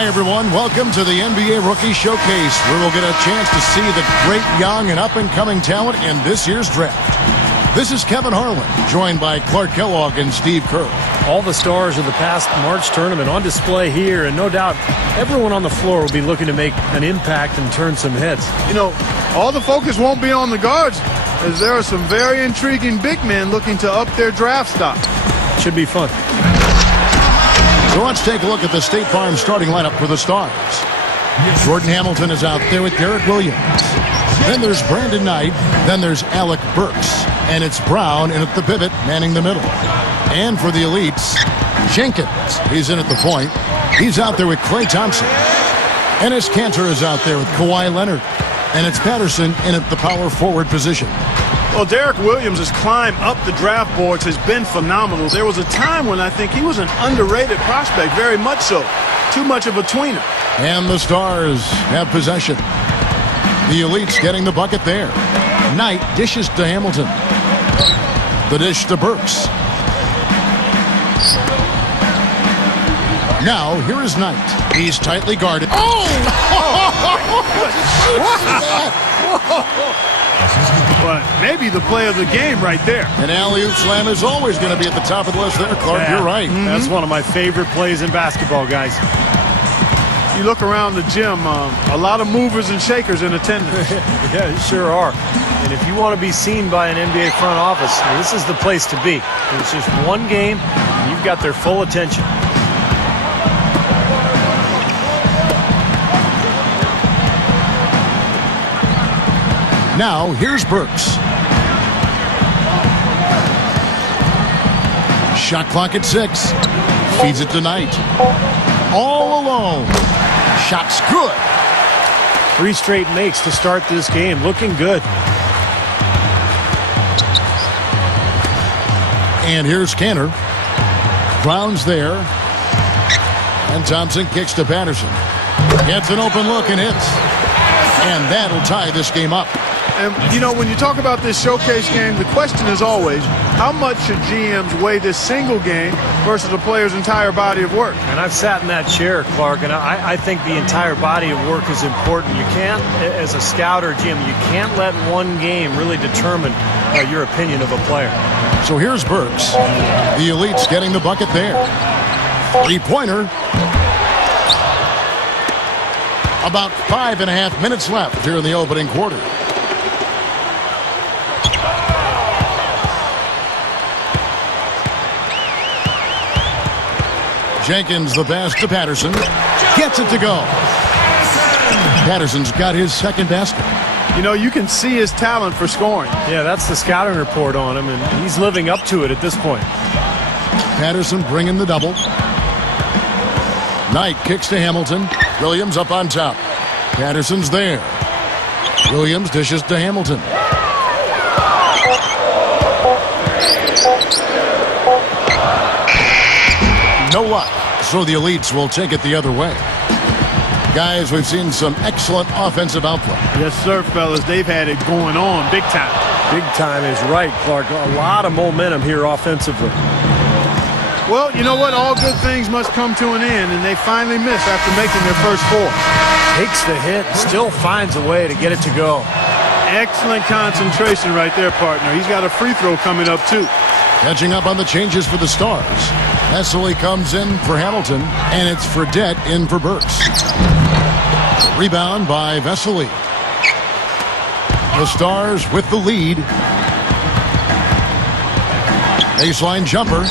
Hi, everyone. Welcome to the NBA Rookie Showcase, where we'll get a chance to see the great young and up-and-coming talent in this year's draft. This is Kevin Harlan, joined by Clark Kellogg and Steve Kerr. All the stars of the past March tournament on display here, and no doubt everyone on the floor will be looking to make an impact and turn some heads. You know, all the focus won't be on the guards, as there are some very intriguing big men looking to up their draft stock. Should be fun. So let's take a look at the State Farm starting lineup for the Stars. Jordan Hamilton is out there with Derek Williams. Then there's Brandon Knight. Then there's Alec Burks. And it's Brown in at the pivot, manning the middle. And for the elites, Jenkins. He's in at the point. He's out there with Klay Thompson. Enes Kanter is out there with Kawhi Leonard. And it's Patterson in at the power forward position. Well, Derek Williams' climb up the draft boards has been phenomenal. There was a time when I think he was an underrated prospect, very much so. Too much of a tweener. And the Stars have possession. The elites getting the bucket there. Knight dishes to Hamilton. The dish to Burks. Now, here is Knight. He's tightly guarded. Oh! But maybe the play of the game right there. An alley-oop slam is always going to be at the top of the list there, Clark. Yeah. You're right. That's one of my favorite plays in basketball, guys. You look around the gym, a lot of movers and shakers in attendance. Yeah, you sure are. And if you want to be seen by an NBA front office, this is the place to be. It's just one game, and you've got their full attention. Now, here's Burks. Shot clock at 6. Feeds it to Knight. All alone. Shot's good. 3 straight makes to start this game. Looking good. And here's Kanter. Brown's there. And Thompson kicks to Patterson. Gets an open look and hits. And that'll tie this game up. And, you know, when you talk about this showcase game, the question is always, how much should GMs weigh this single game versus a player's entire body of work? And I've sat in that chair, Clark, and I think the entire body of work is important. You can't, as a scout or GM, you can't let one game really determine your opinion of a player. So here's Burks. The elites getting the bucket there. 3-pointer. About 5.5 minutes left here in the opening quarter. Jenkins the pass to Patterson. Gets it to go. Patterson's got his second basket. You know, you can see his talent for scoring. Yeah, that's the scouting report on him, and he's living up to it at this point. Patterson bringing the double. Knight kicks to Hamilton. Williams up on top. Patterson's there. Williams dishes to Hamilton. No luck. So the elites will take it the other way. Guys, we've seen some excellent offensive output. Yes, sir, fellas. They've had it going on big time. Big time is right, Clark. A lot of momentum here offensively. Well, you know what? All good things must come to an end, and they finally miss after making their first 4. Takes the hit, still finds a way to get it to go. Excellent concentration right there, partner. He's got a free throw coming up, too. Catching up on the changes for the Stars. Vesely comes in for Hamilton, and it's Fredette in for Burks. Rebound by Vesely. The Stars with the lead. Baseline jumper.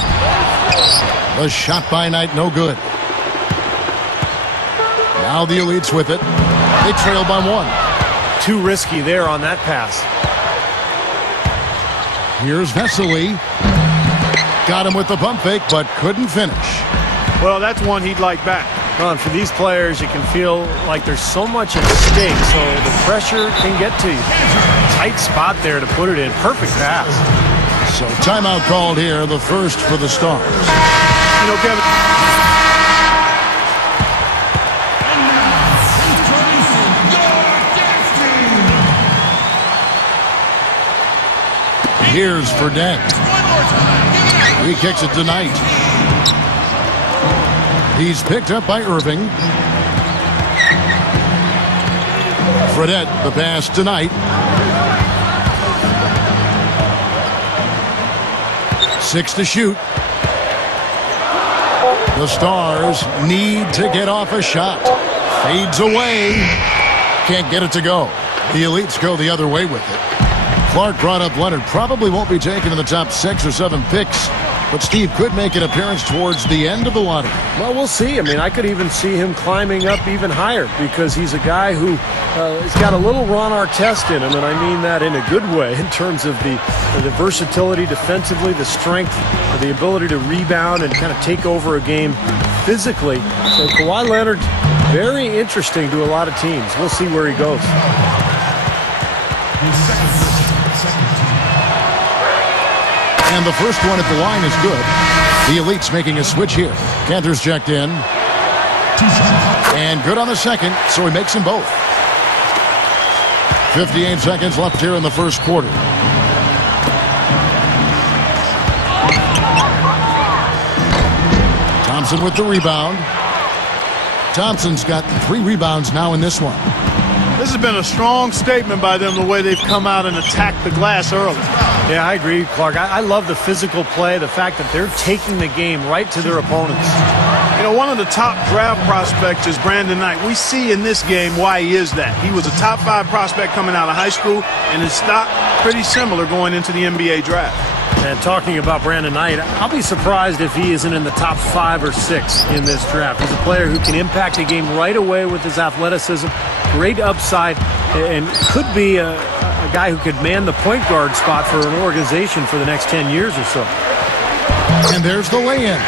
The shot by Knight, no good. Now the elites with it. They trail by 1. Too risky there on that pass. Here's Vesely. Got him with the pump fake, but couldn't finish. Well, that's one he'd like back. Well, and for these players, you can feel like there's so much at stake, so the pressure can get to you. Tight spot there to put it in. Perfect pass. So timeout called here, the first for the Stars. You know, Kevin. Here's Fredette. He kicks it to Knight. He's picked up by Irving. Fredette, the pass tonight. 6 to shoot. The Stars need to get off a shot. Fades away. Can't get it to go. The Elites go the other way with it. Clark brought up Leonard. Probably won't be taken in the top 6 or 7 picks. But Steve could make an appearance towards the end of the lottery. Well, we'll see. I mean, I could even see him climbing up even higher because he's a guy who has got a little Ron Artest in him, and I mean that in a good way in terms of the versatility defensively, the strength, the ability to rebound and kind of take over a game physically. So Kawhi Leonard, very interesting to a lot of teams. We'll see where he goes. And the first one at the line is good. The Elites making a switch here. Cantor's checked in. And good on the second, so he makes them both. 58 seconds left here in the first quarter. Thompson with the rebound. Thompson's got 3 rebounds now in this one. This has been a strong statement by them, the way they've come out and attacked the glass early. Yeah, I agree, Clark. I love the physical play, the fact that they're taking the game right to their opponents. You know, one of the top draft prospects is Brandon Knight. We see in this game why he is that. He was a top 5 prospect coming out of high school, and his stock pretty similar going into the NBA draft. And talking about Brandon Knight, I'll be surprised if he isn't in the top 5 or 6 in this draft. He's a player who can impact a game right away with his athleticism, great upside, and could be a guy who could man the point guard spot for an organization for the next 10 years or so. And there's the lay-in.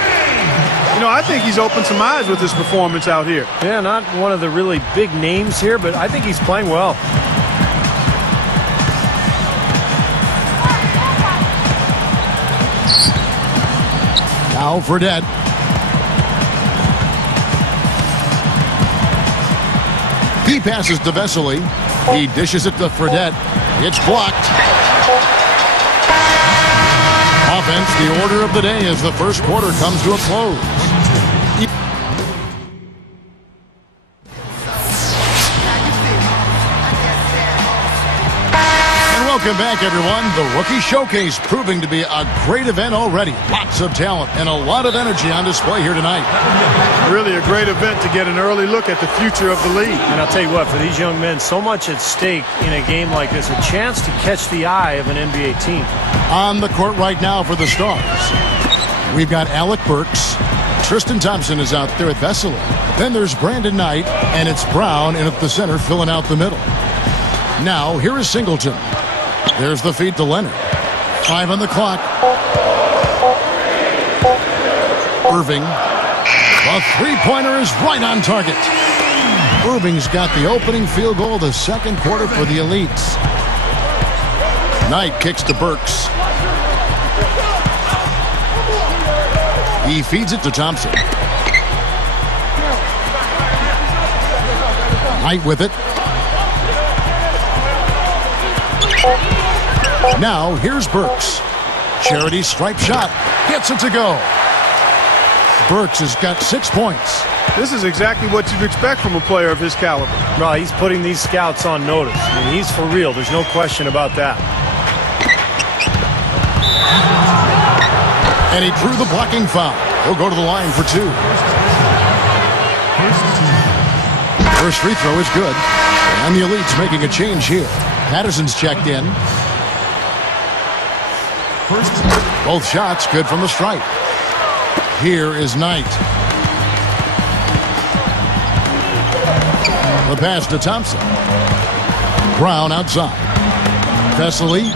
You know, I think he's opened some eyes with his performance out here. Yeah, not one of the really big names here, but I think he's playing well. Now Fredette. He passes to Vesely. He dishes it to Fredette. It's blocked. Offense, the order of the day as the first quarter comes to a close. Welcome back, everyone. The Rookie Showcase proving to be a great event already. Lots of talent and a lot of energy on display here tonight. Really a great event to get an early look at the future of the league. And I'll tell you what, for these young men, so much at stake in a game like this, a chance to catch the eye of an NBA team. On the court right now for the Stars, we've got Alec Burks. Tristan Thompson is out there at Vesely. Then there's Brandon Knight, and it's Brown in at the center filling out the middle. Now, here is Singleton. There's the feed to Leonard. 5 on the clock. Irving. The three-pointer is right on target. Irving's got the opening field goal of the second quarter for the Elites. Knight kicks to Burks. He feeds it to Thompson. Knight with it. Now, here's Burks. Charity stripe shot. Gets it to go. Burks has got 6 points. This is exactly what you'd expect from a player of his caliber. Well, he's putting these scouts on notice. I mean, he's for real. There's no question about that. And he drew the blocking foul. He'll go to the line for 2. First free throw is good. And the Elites making a change here. Patterson's checked in. Both shots good from the stripe. Here is Knight. The pass to Thompson. Brown outside. Vesely.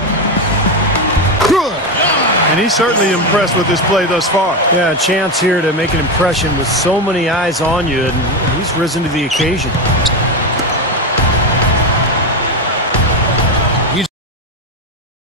Good. And he's certainly impressed with his play thus far. Yeah, a chance here to make an impression with so many eyes on you, and he's risen to the occasion.